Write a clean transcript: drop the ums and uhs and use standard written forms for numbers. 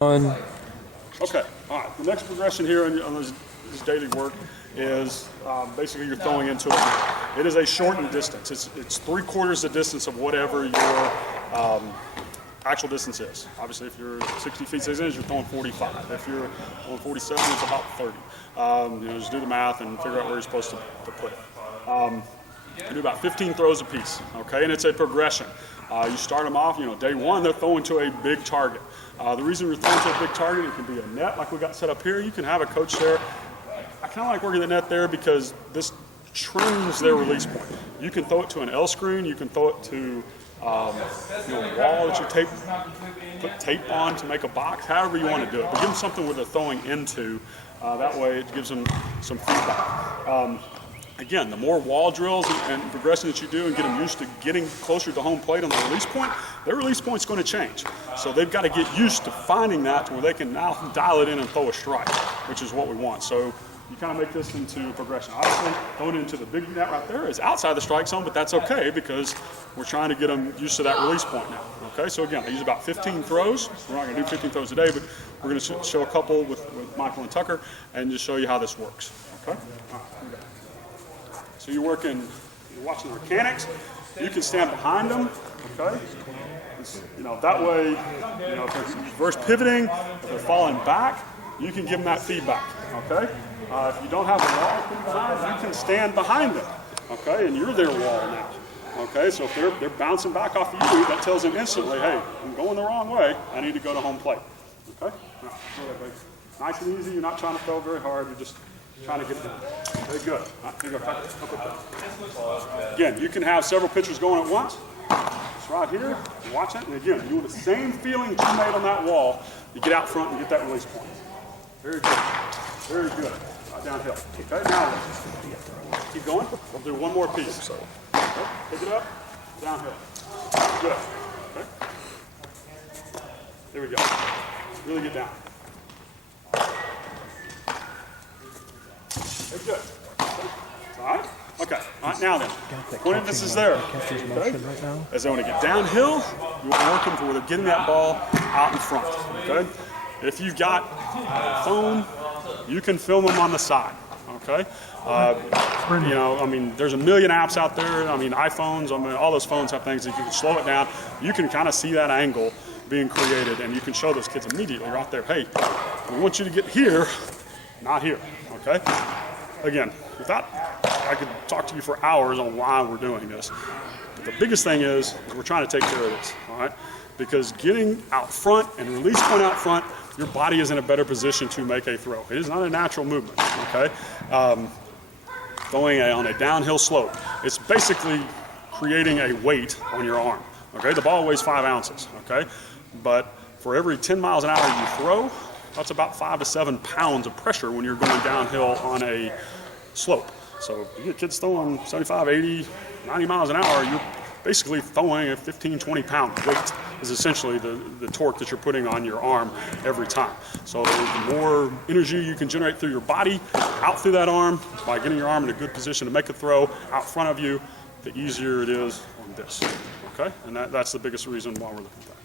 Okay, all right. The next progression here on this daily work is basically you're throwing into it. It is a shortened distance. It's 3/4 the distance of whatever your actual distance is. Obviously, if you're 60 feet 6 inches, you're throwing 45. If you're throwing 47, it's about 30. Just do the math and figure out where you're supposed to put it. You do about 15 throws apiece, okay? And it's a progression. You start them off, day one, they're throwing to a big target. The reason we're throwing to a big target, it can be a net like we got set up here. You can have a coach there. I kind of like working the net there because this trims their release point. You can throw it to an L screen. You can throw it to a wall that you put tape on to make a box, however you want to do it. But give them something where they're throwing into. That way it gives them some feedback. Again, the more wall drills and progression that you do and get them used to getting closer to home plate on the release point, their release point's going to change. So they've got to get used to finding that to where they can now dial it in and throw a strike, which is what we want. So you kind of make this into progression. Obviously, throwing it into the big net right there is outside the strike zone, but that's okay because we're trying to get them used to that release point now. Okay, so again, I use about 15 throws. We're not going to do 15 throws a day, but we're going to show a couple with Michael and Tucker and just show you how this works. Okay? All right, here we go. So you're watching the mechanics. You can stand behind them, okay? That way, if they're reverse pivoting, if they're falling back, you can give them that feedback, okay? If you don't have a wall behind, you can stand behind them, okay? And you're their wall now, okay? So if they're bouncing back off of you, that tells them instantly, hey, I'm going the wrong way. I need to go to home plate, okay? All right, nice and easy. You're not trying to throw very hard. You're just trying to get it done. Very good. Again, you can have several pitchers going at once. It's right here. Watch it. And again, you want the same feeling that you made on that wall. You get out front and get that release point. Very good. Very good. Downhill. Okay, now keep going. We'll do one more piece. Okay, pick it up. Downhill. Good. Okay. There we go. Really get down. Very good. All right? Okay. All right, now then. Point of emphasis there. Okay? As they want to get downhill, you want to work them to where they're getting that ball out in front. Okay? If you've got phone, you can film them on the side. Okay? There's a million apps out there. iPhones, all those phones have things that you can slow it down. You can kind of see that angle being created, and you can show those kids immediately right there, hey, we want you to get here, not here. Okay? Again, I could talk to you for hours on why we're doing this. But the biggest thing is we're trying to take care of this, all right? Because getting out front and release point out front, your body is in a better position to make a throw. It is not a natural movement, okay? Throwing on a downhill slope, it's basically creating a weight on your arm, okay? The ball weighs 5 ounces, okay? But for every 10 miles an hour you throw, that's about 5 to 7 pounds of pressure when you're going downhill on a slope. So if you get kids throwing 75, 80, 90 miles an hour, you're basically throwing a 15, 20 pound weight is essentially the torque that you're putting on your arm every time. So the more energy you can generate through your body, out through that arm, by getting your arm in a good position to make a throw out front of you, the easier it is on this, okay? And that's the biggest reason why we're looking at that.